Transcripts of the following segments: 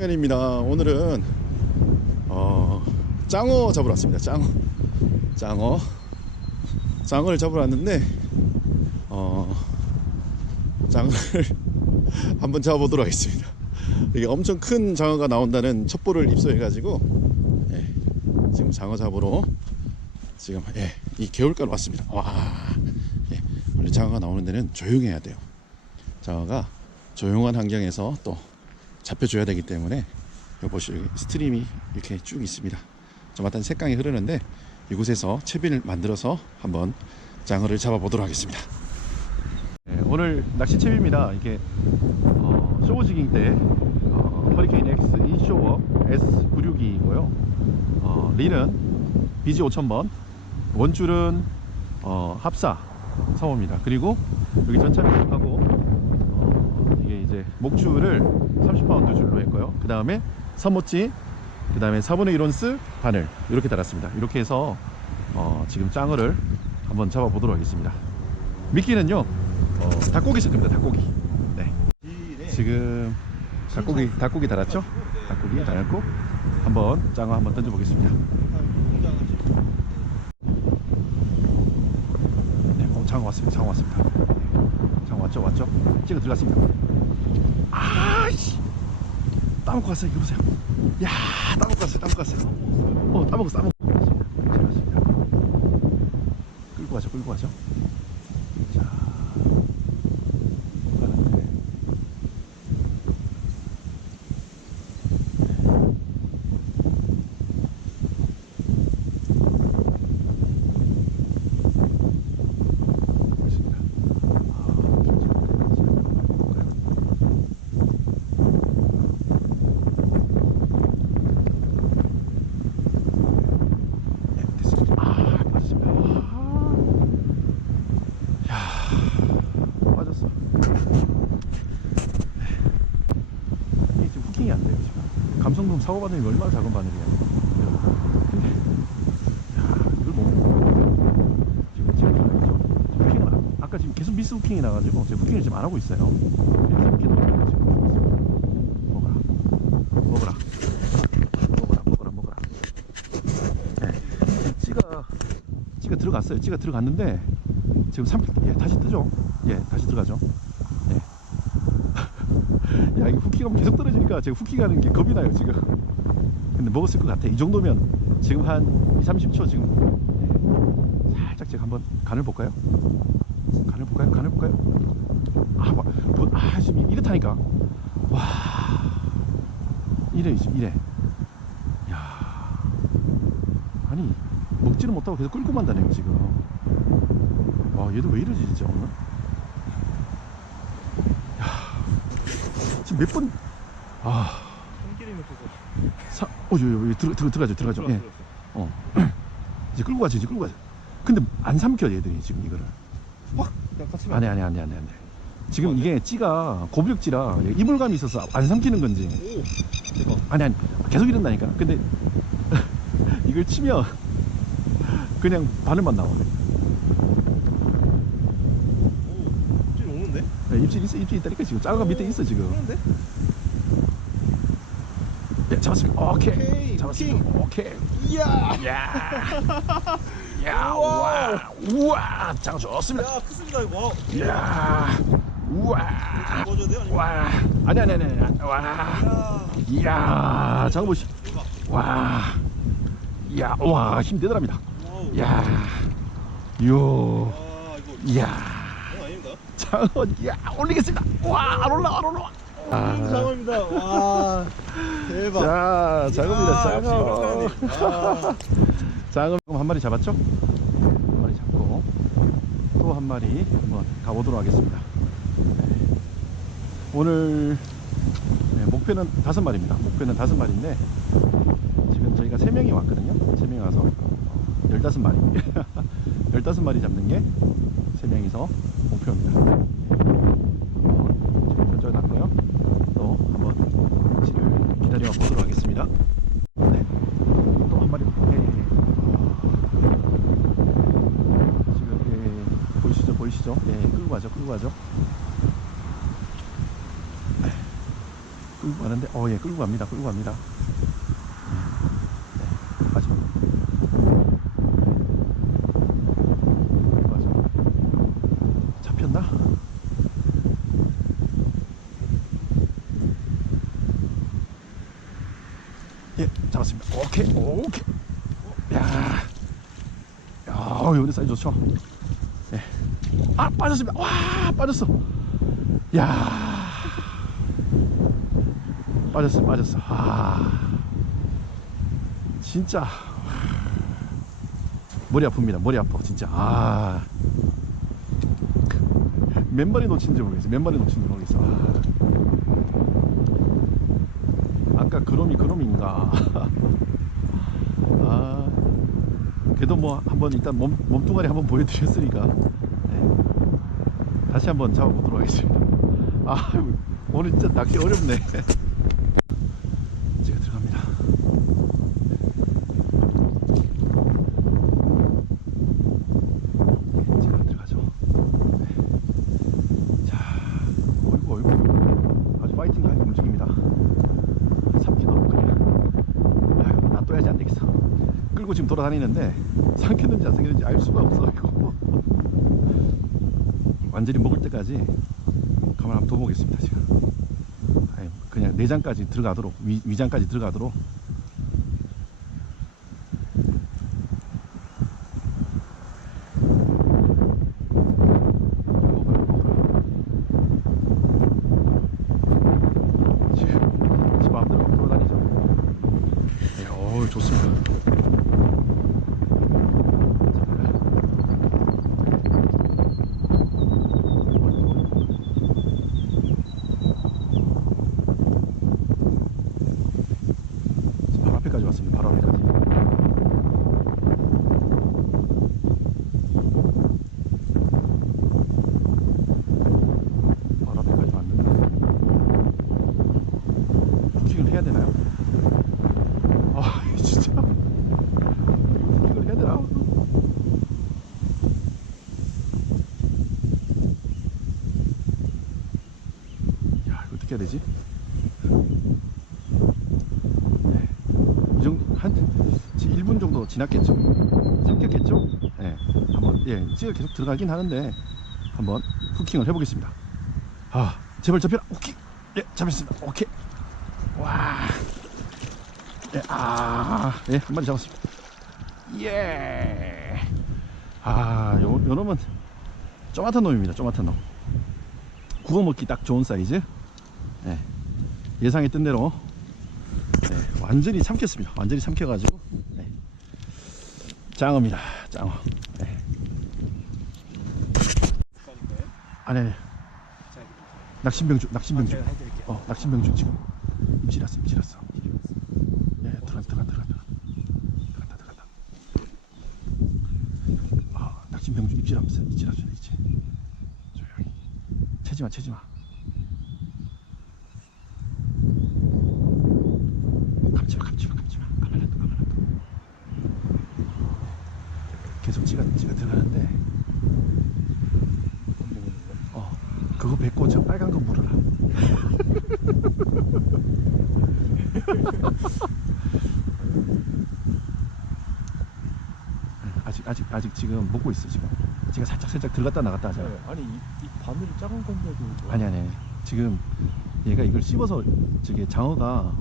시간입니다. 오늘은 어, 짱어 잡으러 왔습니다. 짱어, 짱어, 짱어를 잡으러 왔는데 어, 짱어를 한번 잡아보도록 하겠습니다. 이게 엄청 큰 장어가 나온다는 첩보를 입수해가지고 예, 지금 장어 잡으러 지금 예, 이 개울가로 왔습니다. 와, 예, 원래 장어가 나오는 데는 조용해야 돼요. 장어가 조용한 환경에서 또 잡혀줘야 되기 때문에 여기 여기 스트림이 이렇게 쭉 있습니다. 좀 약간 색강이 흐르는데 이곳에서 채비를 만들어서 한번 장어를 잡아보도록 하겠습니다. 네, 오늘 낚시 채비입니다. 이게 어, 쇼보지깅 때 어, 허리케인 X 인쇼워 S962이고요. 어, 릴은 BG 5000번 원줄은 어, 합사 사호입니다. 그리고 여기 어, 이제 목줄을 30파운드 줄로 했고요. 그 다음에 선모찌, 그 다음에 4분의 1 온스 바늘 이렇게 달았습니다. 이렇게 해서 어, 지금 짱어를 한번 잡아보도록 하겠습니다. 미끼는요, 어, 닭고기 섞입니다. 닭고기. 네. 지금 닭고기 닭고기 달았죠? 닭고기 달았고 한번 짱어 한번 던져 보겠습니다. 네, 어, 장어 왔습니다. 장어 왔습니다. 장어 왔죠? 왔죠? 찍어 들어갔습니다. 아씨. 따먹고 갔어요. 이거 보세요. 야 따먹고 갔어요. 따먹고 갔어요. 어 따먹었어 잘 갔습니다. 끌고 가죠 끌고 가죠 자 가는데 보겠습니다 아, 볼까요? 네, 됐습니다. 아, 빠졌습니다. 아. 야, 빠졌어. 이게 지금 후킹이 안 돼요, 지금. 감성돔 사고 바늘이 얼마나 작은 바늘이야. 아까 지금 계속 미스 후킹이 나가지고, 제가 후킹을 지금 안 하고 있어요. 먹어라. 먹어라. 먹어라, 먹어라, 먹어라. 네. 찌가 찌가 들어갔어요. 찌가 들어갔는데 지금 3 예, 다시 뜨죠. 예, 다시 들어가죠. 이게 후키가 계속 떨어지니까 제가 후키 가는 게 겁이 나요, 지금. 근데 먹었을 것 같아. 이 정도면 지금 한 2, 30초 지금 예. 살짝 제가 한번 간을 볼까요? 간을 볼까요? 간을 볼까요? 아, 와, 뭐, 아, 지금 이렇다니까. 와. 이래, 지금 이래. 야. 아니 먹지는 못하고 계속 끌고 만 다녀요 지금 와 얘도 왜 이러지 진짜 오늘 야 지금 몇 번 아 손길이면 그거 사, 어, 여, 여, 여, 들어, 들어, 들어가죠, 들어가죠. 예. 어. 이제 끌고 가죠, 이제 끌고 가죠. 근데 안 삼켜, 얘들이 지금 이거를. 확 그냥 같이 안 해, 안 해, 안 해, 안 해, 안 해. 지금 이게 찌가 고부력찌라 이물감이 있어서 안 삼키는 건지. 오 아니, 아니, 계속 이런다니까. 근데 이걸 치면 그냥 바늘만 나와. 오 찔 오는데? 네, 입질 있어, 입질 있다니까 지금. 작아가 밑에 있어, 지금. 네, 잡았습니다. 오케이. 오케이, 잡았습니다. 오케이. 이야 야. 야, 우와. 와. 우와. 장 좋습니다. 야 크습니다 이거 와 야. 우와. 먹어줘야 돼요 아니면 와. 아니 아니 아니. 아니. 와. 야 이야. 장어 보시. 대박 와. 이야. 와, 힘 대단합니다. 와우 야. 요. 이거 이야. 장어. 야, 올리겠습니다. 와, 안 올라. 안 올라. 아. 장어입니다 와 대박 자, 장어입니다. 야, 장어. 아, 장어 한 마리 잡았죠? 한 마리 잡고 또 한 마리 한번 가보도록 하겠습니다. 네. 오늘 네, 목표는 다섯 마리입니다. 목표는 다섯 마리인데 지금 저희가 세 명이 왔거든요. 세 명이 와서 열다섯 마리, 열다섯 마리 잡는 게 세 명이서 목표입니다. 네. 지금 던져놨고요. 또 한번 위치를 기다려 보도록 하겠습니다. 네. 또 한 마리. 네. 지금 예, 보이시죠? 보이시죠? 예, 끌고 가죠. 끌고 가죠. 네. 끌고 가는데 어 예 끌고 갑니다 끌고 갑니다 네, 맞아 맞아 잡혔나? 예 잡았습니다 오케이 오케이. 야, 야 요리 사이즈 좋죠? 예. 아 빠졌습니다. 와 빠졌어. 야. 빠졌어 빠졌어. 아. 진짜. 머리 아픕니다 머리 아파 진짜. 아. 맨발이 놓친지 모르겠어 맨발이 놓친지 모르겠어 아. 아까 그놈이 그놈인가. 아 그래도 뭐 한번 일단 몸, 몸뚱아리 한번 보여드렸으니까. 네. 다시 한번 잡아보도록 하겠습니다. 아 오늘 진짜 낚기 어렵네. 제가 들어갑니다. 네, 제가 들어가죠. 네. 자 어이구 어이구. 아주 파이팅하게 움직입니다. 3km 그냥. 아유 놔둬야지 안 되겠어 끌고 지금 돌아다니는데 삼켰는지 안 삼켰는지 알 수가 없어가지고. 완전히 먹을 때까지 가만 한번 더 보겠습니다 지금. 그냥 내장까지 들어가도록 위, 위장까지 들어가도록. 네, 좋습니다 바로 앞에까지 왔습니다. 바로 앞에까지. 바로 앞에까지 왔는데 부킹을 해야 되나요? 아 진짜 부킹을 해야 되나? 야 이거 어떻게 해야 되지? 이 정도 한 지금 1분 정도 지났겠죠? 삼켰겠죠? 예. 한번 예, 찌가 계속 들어가긴 하는데 한번 후킹을 해보겠습니다. 아, 제발 잡혀라. 오케이. 예, 잡혔습니다. 오케이. 와. 예, 아, 예, 한 마리 잡았습니다. 예. 아, 요, 요 놈은 쪼mat한 놈입니다. 쪼mat한 놈. 구워 먹기 딱 좋은 사이즈. 예. 예상했던 대로 네, 완전히 삼켰습니다. 완전히 삼켜가지고 네. 장어입니다. 장어. 네. 아니 아니 자, 낙심병주 낙심병주. 제가 해드릴게요. 어 낙심병주 지금 임질났어 임질났어. 예 들어간다 들어간다. 아 입질하면서 입질하죠 이제 조용히 채지마 채지마 감지마 감지마 가만히 놔둬 가만히 놔둬 계속 찌가 찌가 들어가는데. 어 그거 뱉고 저 빨간 거 물어라. 아직 아직 아직 지금 먹고 있어 지금. 지금 살짝 살짝 들어갔다 나갔다 하잖아 네, 아니 이, 이 바늘이 작은 건데도 뭐- 아니 아니 지금 얘가 이걸 씹어서 저게 장어가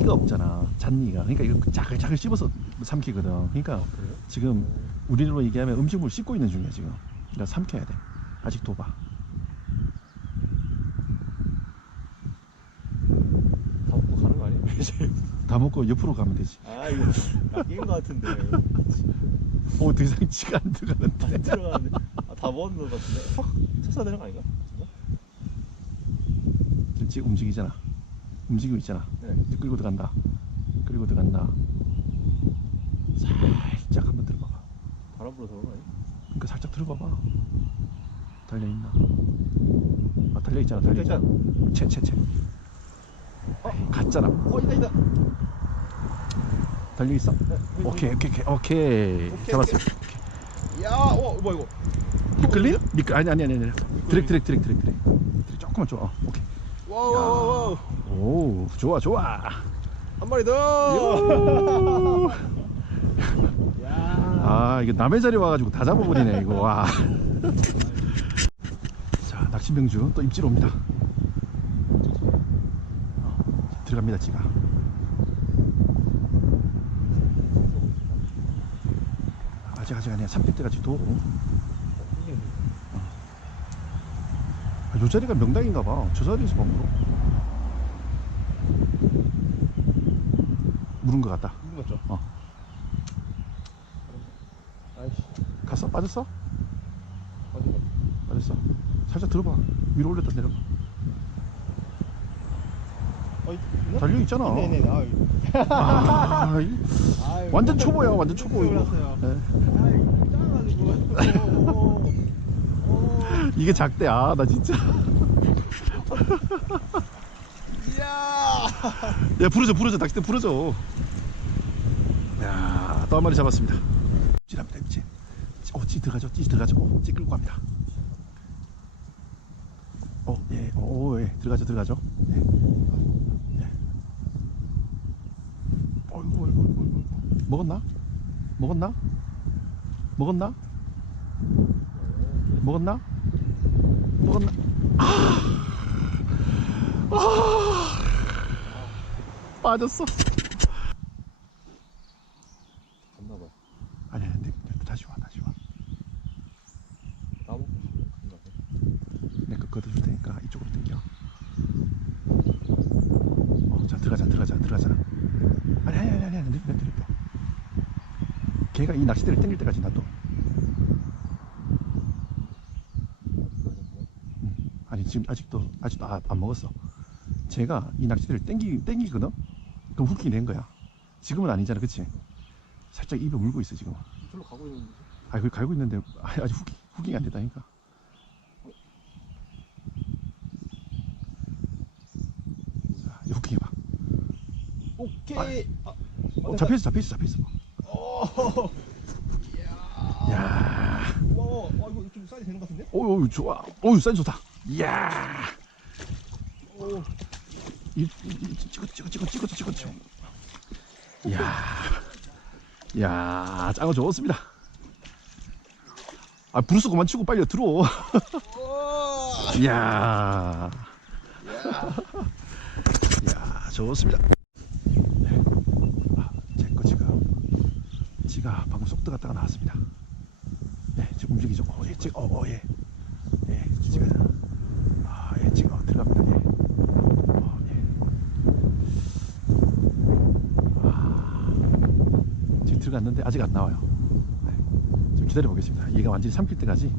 이가 없잖아. 잔니가. 그러니까 이걸 자글자글 씹어서 삼키거든. 그러니까 아? 지금 우리로 얘기하면 음식물 씹고 있는 중이야 지금. 그러니까 삼켜야 돼. 아직 둬봐. 다 먹고 가는 거 아니에요? 다 먹고 옆으로 가면 되지. 아 이거 낚인 거 같은데. 오 더 이상 지가 안 들어가는데. 안 들어가는데. 아, 다 먹은 거 같은데? 확 되는 거 아닌가? 지금 움직이잖아 움직이고 있잖아. 네. 이제 끌고 들어간다. 끌고 들어간다. 살짝 한번 들어봐봐. 바람 불어서 그런 거 아니야? 그러니까 살짝 들어봐봐. 달려있나? 아 달려있잖아 달려있잖아. 채채채. 어? 갔잖아. 어 있다 있다. 달려있어? 네, 오케이 오케이 오케이 오케이. 오케이, 잡았어 야어 뭐야 이거? 미끌리? 미끌. 아니 아니 아니 아니. 드랙 드랙 드랙 드랙 드랙. 드랙 조금만 줘. 어, 오케이. 와와와와 오 좋아 좋아 한 마리 더. 야. 아 이게 남의 자리 와가지고 다 잡아버리네 이거 와. 자 낚시병주 또 입질 옵니다. 어, 들어갑니다 지가. 아직 아직 아니야 300대까지 도로. 아, 요 자리가 명당인가봐. 저 자리에서 봐 물어. 물은 것 같다. 이거 맞죠? 어. 아이씨. 갔어? 빠졌어? 어디 가? 빠졌어. 살짝 들어봐. 위로 올렸다 내려봐. 어이. 달려 있잖아. 네네. 아. 아, 이- 아유, 완전 초보야, 완전 초보 이거. 네. 아이, 작아가지고. 오, 오, 오. 이게 작대. 아, 나 진짜. 이야. 야, 부러져, 부러져. 낚싯대 부러져. 야, 또 한 마리 잡았습니다. 찌랍니다, 이제. 어, 찌 들어가죠, 찌 들어가죠. 어, 찌 끌고 갑니다. 어, 예, 어, 예, 들어가죠, 들어가죠. 예. 예. 먹었나? 먹었나? 먹었나? 먹었나? 먹었나? 아! 아! 빠졌어. 갔나 봐. 아니, 아니, 내, 내, 다시 와, 다시 와. 나무 갔나 봐. 내거 걷어줄 테니까 이쪽으로 당겨. 어, 자 들어가자, 들어가자, 들어가자. 아니, 아니, 아니, 아니, 아니, 내려, 내려. 걔가 이 낚싯대를 당길 때까지 놔둬. 아니 지금 아직도 아직도 아, 안 먹었어. 제가 이 낚싯대를 당기 당기거든. 그럼 후킹이 된 거야. 지금은 아니잖아, 그치? 살짝 입에 물고 있어 지금. 저로 가고 있는데. 아, 그 갈고 있는데 아, 아직 후킹 후킹이 안 됐다니까. 자, 이제 후킹 해봐. 오케이. 아. 어, 잡혔어, 잡혔어, 잡혔어. 오. 야, 와, 와, 이거 좀 사이즈 되는 것 같은데? 어유 좋아. 어유 사이즈 좋다. 이야, 오. 이, 이, 이 찍어, 찍어, 찍어, 찍어, 찍어, 찍어. 이야, 야, 짱어 좋습니다. 아, 부르스 그만 치고 빨리 들어와. 오. 이야. 이야, 좋습니다. 네. 아, 제거 지금 지가 방금 속도 갔다가 나왔습니다. 네, 지금 움직이죠. 어, 예, 지금, 어, 어, 예. 예, 지금. 아, 예, 지금 어, 들어갑니다. 예. 어, 예. 아, 지금 들어갔는데 아직 안 나와요. 네, 좀 기다려 보겠습니다. 얘가 완전히 삼킬 때까지.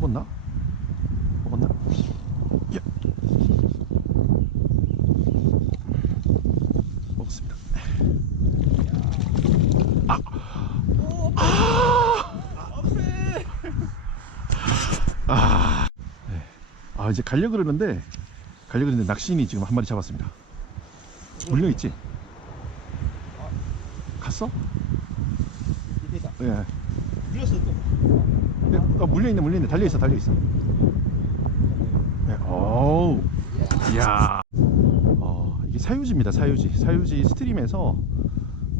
먹었나? 먹었나? 야. 먹었습니다. 아, 아, 네. 아 이제 가려 그러는데 가려 그러는데 낚시인이 지금 한 마리 잡았습니다. 물려 있지? 갔어? 예. 물렸어 또. 네, 어, 물려 있네, 물려 있네. 달려 있어, 달려 있어. 네, 어우, 이야. 어, 이게 사유지입니다, 사유지. 사유지 스트림에서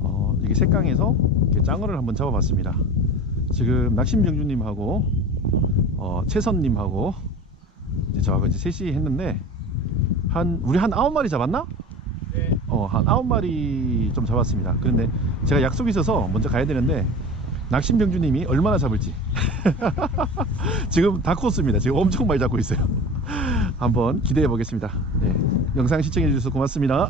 어, 이게 색강에서 이렇게 짱어를 한번 잡아봤습니다. 지금 낙심병주님하고 어, 최선님하고 이제 저하고 이제 셋이 했는데 한 우리 한 아홉 마리 잡았나? 네. 어, 한 아홉 마리 좀 잡았습니다. 그런데 제가 약속이 있어서 먼저 가야 되는데 낙심병주님이 얼마나 잡을지 지금 다 컸습니다. 지금 엄청 많이 잡고 있어요. 한번 기대해 보겠습니다. 네, 영상 시청해 주셔서 고맙습니다.